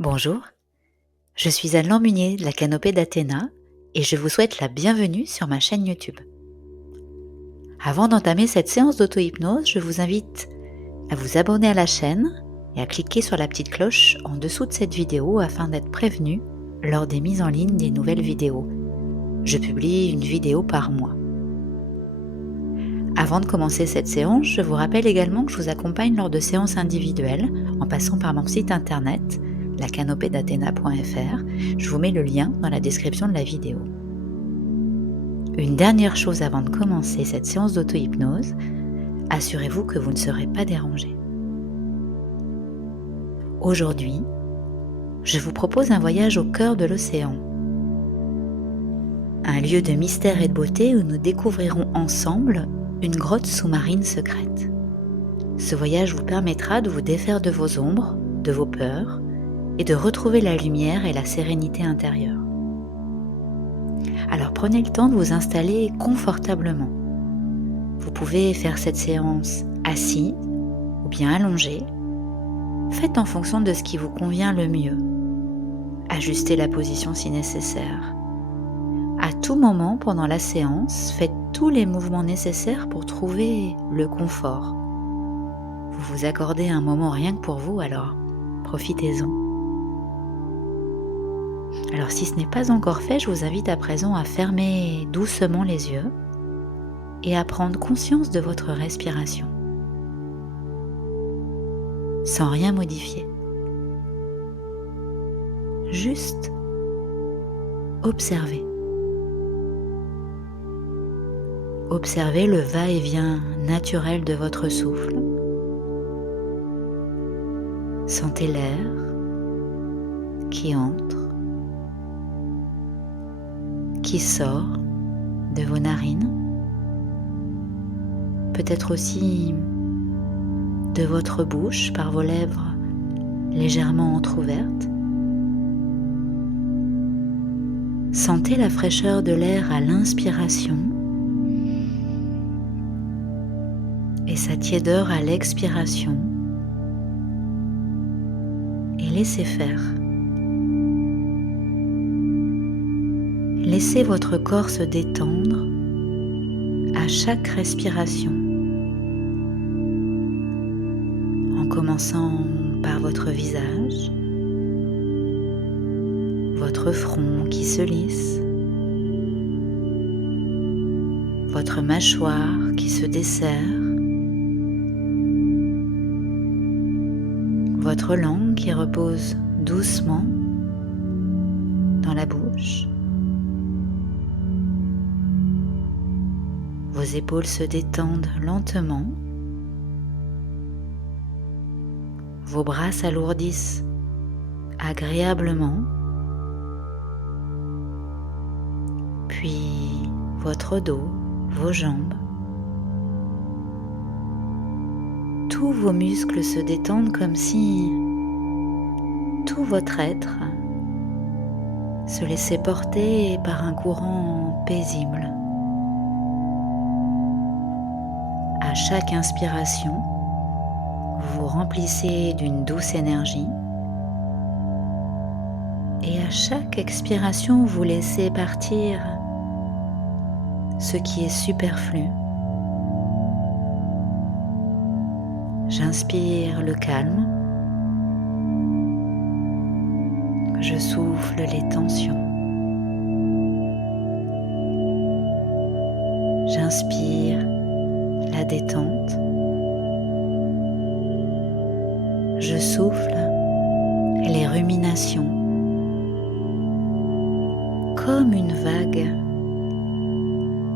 Bonjour, je suis Anne Munier de la Canopée d'Athéna et je vous souhaite la bienvenue sur ma chaîne YouTube. Avant d'entamer cette séance d'auto-hypnose, je vous invite à vous abonner à la chaîne et à cliquer sur la petite cloche en dessous de cette vidéo afin d'être prévenu lors des mises en ligne des nouvelles vidéos. Je publie une vidéo par mois. Avant de commencer cette séance, je vous rappelle également que je vous accompagne lors de séances individuelles en passant par mon site internet lacanopédathena.fr. Je vous mets le lien dans la description de la vidéo. Une dernière chose avant de commencer cette séance d'auto-hypnose, assurez-vous que vous ne serez pas dérangé. Aujourd'hui, je vous propose un voyage au cœur de l'océan. Un lieu de mystère et de beauté où nous découvrirons ensemble une grotte sous-marine secrète. Ce voyage vous permettra de vous défaire de vos ombres, de vos peurs et de retrouver la lumière et la sérénité intérieure. Alors prenez le temps de vous installer confortablement. Vous pouvez faire cette séance assis ou bien allongé. Faites en fonction de ce qui vous convient le mieux. Ajustez la position si nécessaire. À tout moment pendant la séance, faites tous les mouvements nécessaires pour trouver le confort. Vous vous accordez un moment rien que pour vous, alors profitez-en. Alors si ce n'est pas encore fait, je vous invite à présent à fermer doucement les yeux et à prendre conscience de votre respiration, sans rien modifier. Juste observer. Observez le va-et-vient naturel de votre souffle. Sentez l'air qui entre, qui sort de vos narines, peut-être aussi de votre bouche par vos lèvres légèrement entr'ouvertes. Sentez la fraîcheur de l'air à l'inspiration et sa tiédeur à l'expiration, et laissez faire. Laissez votre corps se détendre à chaque respiration, en commençant par votre visage, votre front qui se lisse, votre mâchoire qui se desserre, votre langue qui repose doucement dans la bouche. Vos épaules se détendent lentement. Vos bras s'alourdissent agréablement. Puis votre dos, vos jambes. Tous vos muscles se détendent comme si tout votre être se laissait porter par un courant paisible. À chaque inspiration, vous vous remplissez d'une douce énergie et à chaque expiration, vous laissez partir ce qui est superflu. J'inspire le calme, je souffle les tensions. J'inspire la détente, je souffle les ruminations. Comme une vague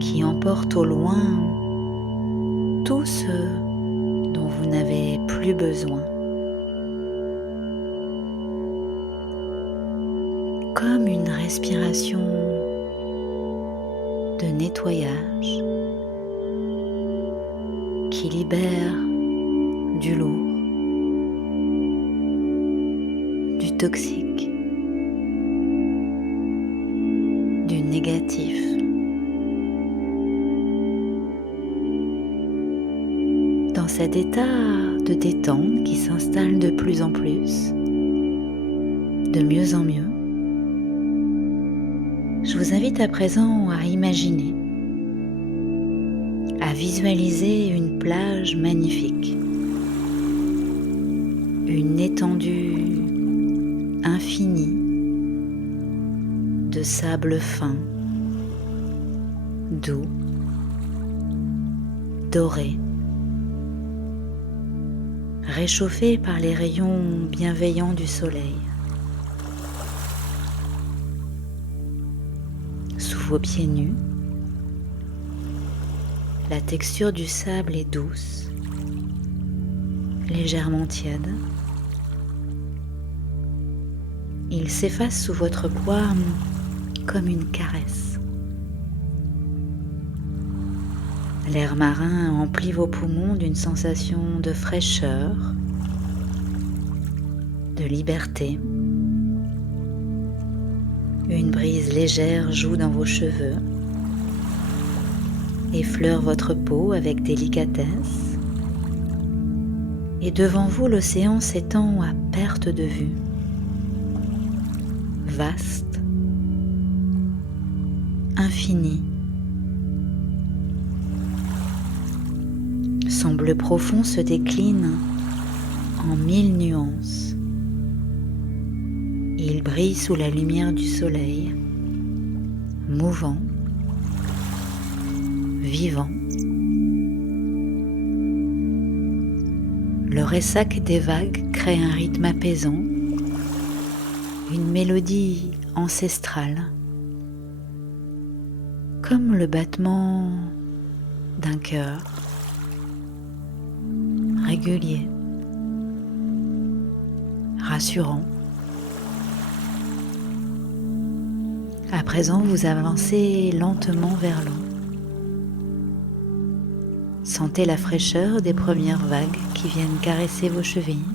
qui emporte au loin tout ce dont vous n'avez plus besoin. Comme une respiration de nettoyage qui libère du lourd, du toxique, du négatif. Dans cet état de détente qui s'installe de plus en plus, de mieux en mieux. Je vous invite à présent à imaginer, à visualiser une plage magnifique, une étendue infinie de sable fin, doux, doré, réchauffé par les rayons bienveillants du soleil. Sous vos pieds nus, la texture du sable est douce, légèrement tiède. Il s'efface sous votre poids comme une caresse. L'air marin emplit vos poumons d'une sensation de fraîcheur, de liberté. Une brise légère joue dans vos cheveux, effleure votre peau avec délicatesse. Et devant vous, l'océan s'étend à perte de vue. Vaste, infini. Son bleu profond se décline en 1000 nuances. Il brille sous la lumière du soleil, mouvant, vivant. Le ressac des vagues crée un rythme apaisant, une mélodie ancestrale, comme le battement d'un cœur régulier, rassurant. À présent, vous avancez lentement vers l'eau. Sentez la fraîcheur des premières vagues qui viennent caresser vos chevilles,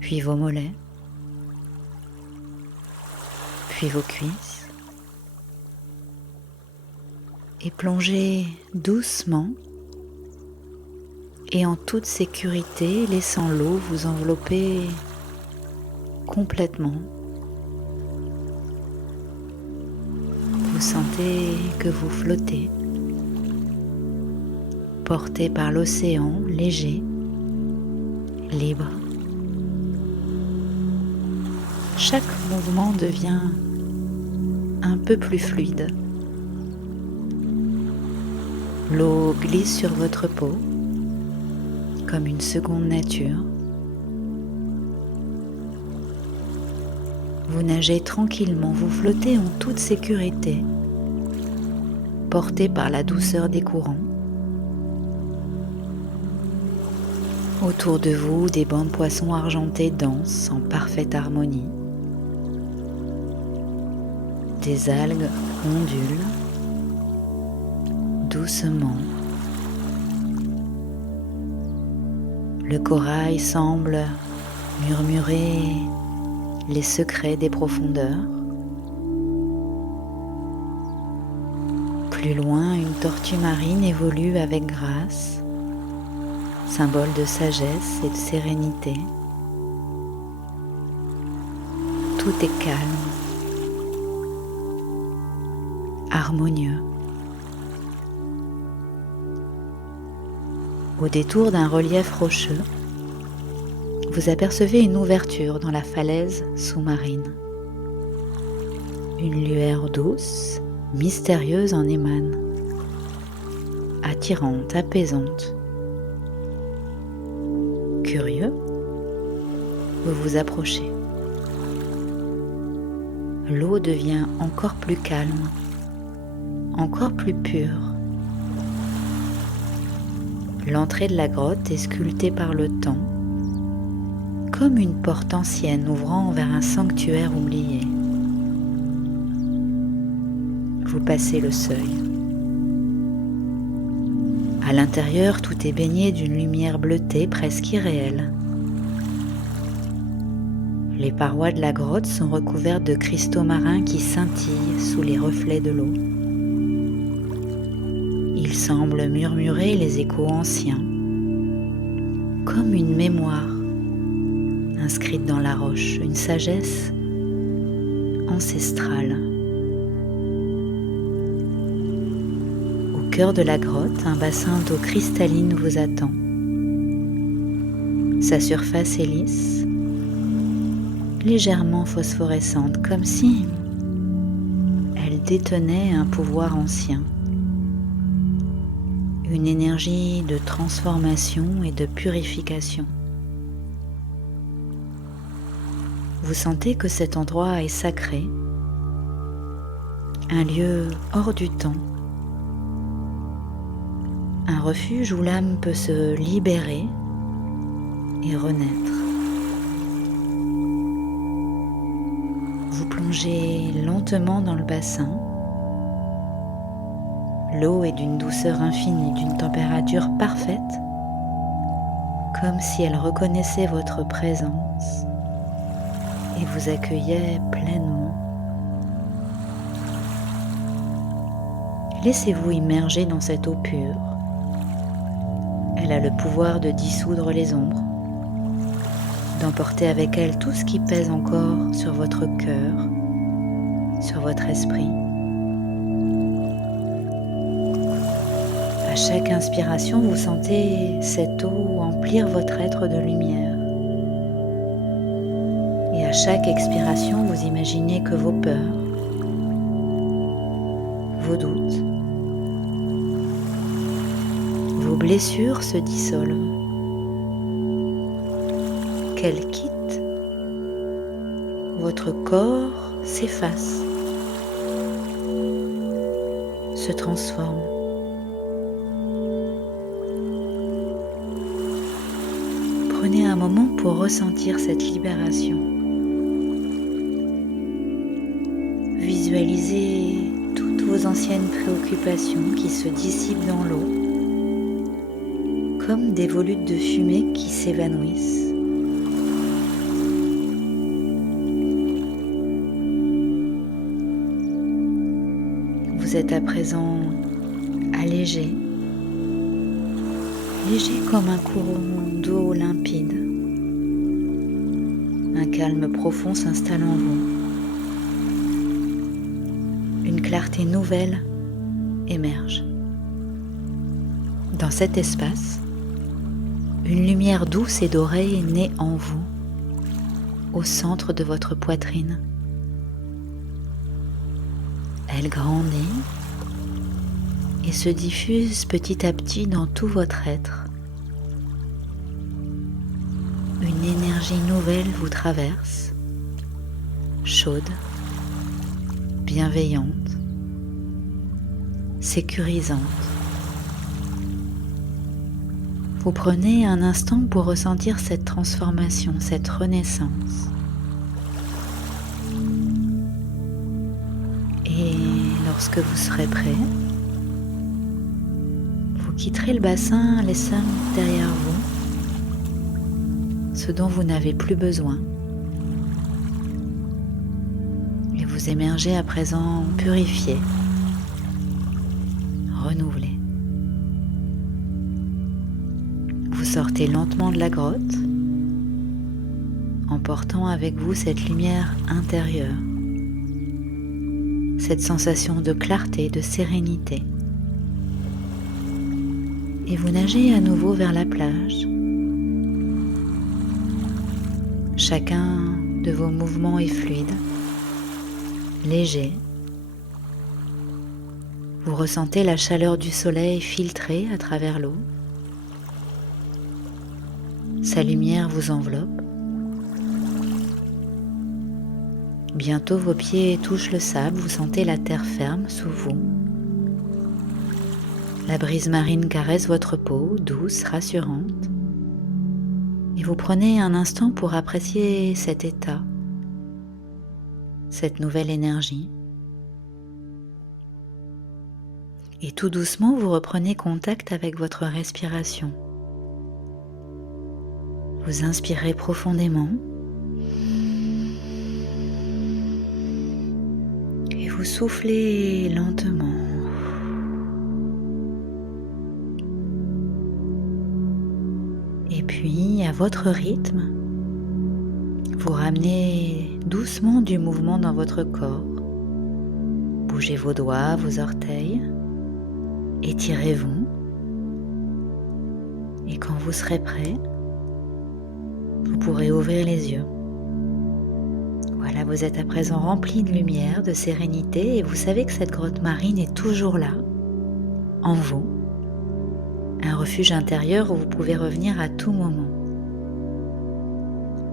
puis vos mollets, puis vos cuisses, et plongez doucement et en toute sécurité, laissant l'eau vous envelopper complètement. Vous sentez que vous flottez, porté par l'océan, léger, libre. Chaque mouvement devient un peu plus fluide. L'eau glisse sur votre peau comme une seconde nature. Vous nagez tranquillement, vous flottez en toute sécurité, porté par la douceur des courants. Autour de vous, des bancs de poissons argentés dansent en parfaite harmonie. Des algues ondulent doucement. Le corail semble murmurer les secrets des profondeurs. Plus loin, une tortue marine évolue avec grâce, symbole de sagesse et de sérénité. Tout est calme, harmonieux. Au détour d'un relief rocheux, vous apercevez une ouverture dans la falaise sous-marine. Une lueur douce, mystérieuse en émane, attirante, apaisante. Curieux, vous vous approchez. L'eau devient encore plus calme, encore plus pure. L'entrée de la grotte est sculptée par le temps, comme une porte ancienne ouvrant vers un sanctuaire oublié. Vous passez le seuil. À l'intérieur, tout est baigné d'une lumière bleutée presque irréelle. Les parois de la grotte sont recouvertes de cristaux marins qui scintillent sous les reflets de l'eau. Il semble murmurer les échos anciens, comme une mémoire, inscrite dans la roche, une sagesse ancestrale. Au cœur de la grotte, un bassin d'eau cristalline vous attend. Sa surface est lisse, légèrement phosphorescente, comme si elle détenait un pouvoir ancien, une énergie de transformation et de purification. Vous sentez que cet endroit est sacré, un lieu hors du temps, un refuge où l'âme peut se libérer et renaître. Vous plongez lentement dans le bassin. L'eau est d'une douceur infinie, d'une température parfaite, comme si elle reconnaissait votre présence et vous accueillait pleinement. Laissez-vous immerger dans cette eau pure. Elle a le pouvoir de dissoudre les ombres, d'emporter avec elle tout ce qui pèse encore sur votre cœur, sur votre esprit. À chaque inspiration, vous sentez cette eau emplir votre être de lumière. Et à chaque expiration, vous imaginez que vos peurs, vos doutes, vos blessures se dissolvent, qu'elles quittent votre corps, s'efface, se transforme. Prenez un moment pour ressentir cette libération. Visualisez toutes vos anciennes préoccupations qui se dissipent dans l'eau, comme des volutes de fumée qui s'évanouissent. Vous êtes à présent allégé, léger comme un courant d'eau limpide. Un calme profond s'installe en vous. Une clarté nouvelle émerge. Dans cet espace, une lumière douce et dorée naît en vous, au centre de votre poitrine. Elle grandit et se diffuse petit à petit dans tout votre être. Une énergie nouvelle vous traverse, chaude, bienveillante, sécurisante. Vous prenez un instant pour ressentir cette transformation, cette renaissance. Et lorsque vous serez prêt, vous quitterez le bassin laissant derrière vous ce dont vous n'avez plus besoin. Et vous émergez à présent purifié, renouvelé. Vous sortez lentement de la grotte, emportant avec vous cette lumière intérieure, cette sensation de clarté, de sérénité. Et vous nagez à nouveau vers la plage. Chacun de vos mouvements est fluide, léger. Vous ressentez la chaleur du soleil filtrer à travers l'eau. Sa lumière vous enveloppe. Bientôt vos pieds touchent le sable, vous sentez la terre ferme sous vous. La brise marine caresse votre peau, douce, rassurante. Et vous prenez un instant pour apprécier cet état, cette nouvelle énergie. Et tout doucement, vous reprenez contact avec votre respiration. Vous inspirez profondément et vous soufflez lentement. Et puis, à votre rythme, Vous ramenez doucement du mouvement dans votre corps. Bougez vos doigts, vos orteils. Étirez-vous. Et quand vous serez prêt, vous pourrez ouvrir les yeux. Voilà, vous êtes à présent rempli de lumière, de sérénité et vous savez que cette grotte marine est toujours là, en vous. Un refuge intérieur où vous pouvez revenir à tout moment.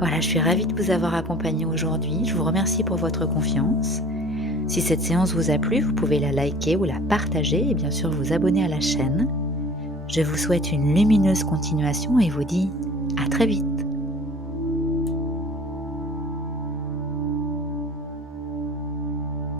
Voilà, je suis ravie de vous avoir accompagné aujourd'hui. Je vous remercie pour votre confiance. Si cette séance vous a plu, vous pouvez la liker ou la partager et bien sûr vous abonner à la chaîne. Je vous souhaite une lumineuse continuation et vous dis à très vite.